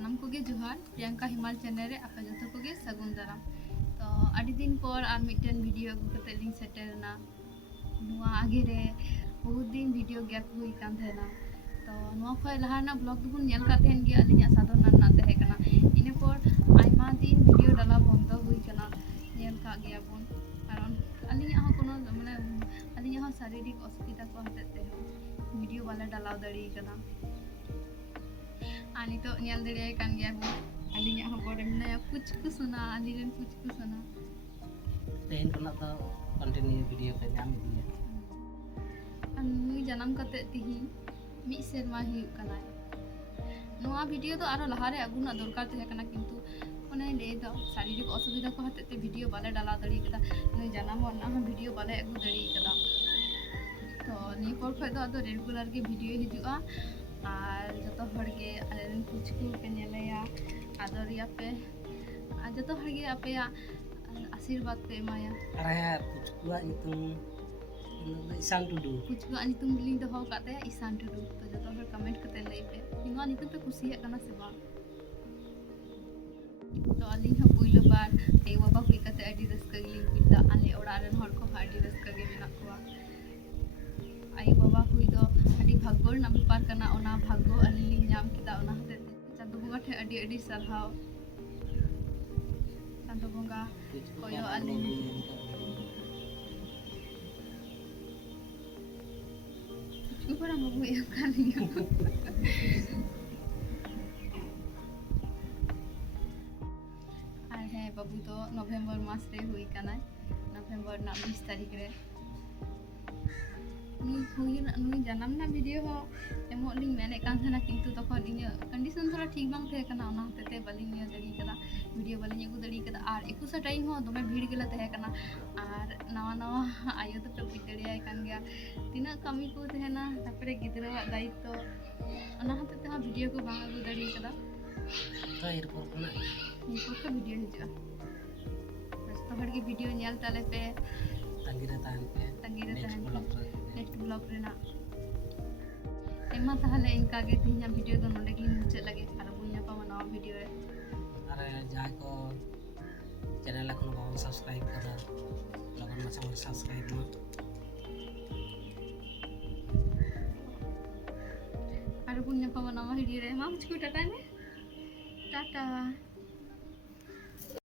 सानाम को गे जोहार प्रियंका हिमाल चैनल रे आपे जतो को गे सगुन दाराम। तो आदि दिन पर आर मिटन वीडियो अगु कते लिंग सेटरना नुआ आगे रे बहुत दिन वीडियो गैप हुई कान थेना। तो नुआ खय लहाना ब्लॉग दुबुन नेल का थेन गे अलिया साधन ना तहे कना इने पर आइमा दिन वीडियो डाला बंद हुई कना नेल का गया बुन कारण अलिया हा कोनो माने अलिया हा शारीरिक असुविधा को हतेते वीडियो वाला डालाव दड़ी कना आनी तो नेल दड़े कान गया बुन अलिया हा बोरे मने कुछ कुछ सुना अलिरन कुछ सुना तेन कना तो कंटिन्यू वीडियो पे नाम दिया नुई जन्म कते तिही मी सेरमा हुई कना नुआ वीडियो तो आरो लहारे अगुना दरकार तहे कना किंतु ओने ले दो शारीरिक असुविधा को हते वीडियो बाले डाला दड़ी कदा नुई जन्म ना वीडियो बाले अगु दड़ी कदा तो नी पर खय दो रेगुलर के वीडियो हिजुआ और जतो हड़गे आलेन कुछ को पे नेलया आदरिया पे जतो हड़गे आपे आशीर्वाद पे माया अरे कुछ कुआ नितुम ईशान टुडू कुछ को नितुम लिंग दो काते ईशान टुडू तो जतो हर कमेंट कते लई पे इनवा नितुम पे खुशी कना से बा तो अली ह पुइलो बार ए बाबा हुई कते अडी रस्का गिलिंग पिता आले ओड़ा रन हर को अडी रस्का गे मेना कोआ आई बाबा हुई दो अडी भाग्योर ना बेपार कना ओना भाग्यो अली लिंग नाम किदा ओना हते चांदो बोंगा ठे अडी अडी सरहाव चांदो बोंगा कोयो अली ऊपर हम वो ये कानिया आर है बाबू तो नवंबर मास रे हुई कना नवंबर ना 20 तारीख रे नुई जन्म ना वीडियो हो एमो लिंग मेने कान थना किंतु तखन इन कंडीशन थोड़ा ठीक बांग थे कना ओना हते बलिंग नियो दड़ी कदा वीडियो बलिंग अगु दड़ी कदा आर एकुसा टाइम हो दमे भीड़ गेला तहे कना आर नवा नवा आयो तो पे बुझ दड़िया कान गया तिना कमी को तहेना तापरे गिदरा दायित्व ओना हते ता वीडियो को बांग अगु दड़ी कदा तो एरपर कना निको वीडियो हिजुआ तो हड़ के वीडियो नेल ताले पे तंगीरे ताहन पे नेक्स्ट ब्लॉग रेना एमा ताहले इनका गे तिना वीडियो दो नोडे गिन मुचे लगे आरो बुन्या पा नवा वीडियो रे अरे जाय को चैनल को बाबू सब्सक्राइब करा लगन मचा में सब्सक्राइब मा आरो बुन्या पा नवा वीडियो रे मा मुझको टाटा में टाटा।